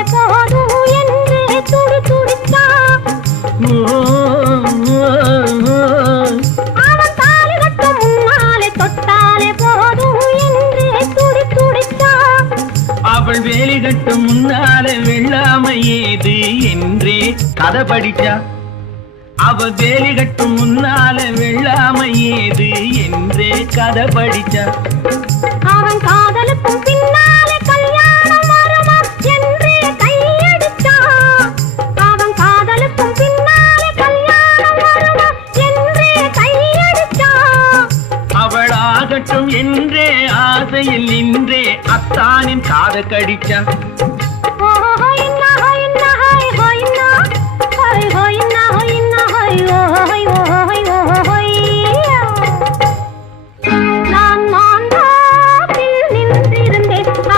தொட்டாலே போதும் என்றே துடி துடிச்சா. அவன் தாலி கட்டும் முன்னாலே தொட்டாலே போதும் என்றே துடி துடிச்சா. அவள் வேலி கட்டும் முன்னாலே வெள்ளாமை ஏது என்றே கதை படிச்சா. அவள் வேலி கட்டும் முன்னாலே வெள்ளாமை ஏது என்றே கதை படிச்சா. அவன் காதலுக்கும் பின்னாலே கல்யாணம் வருமா என்றே கையடிச்சா. அவன் காதலுக்கும் பின்னாலே கல்யாணம் வருமா என்றே கையடிச்சா. அவள் ஆகட்டும் என்றே ஆசையில் நின்றே அத்தானின் காதை கடிச்சா.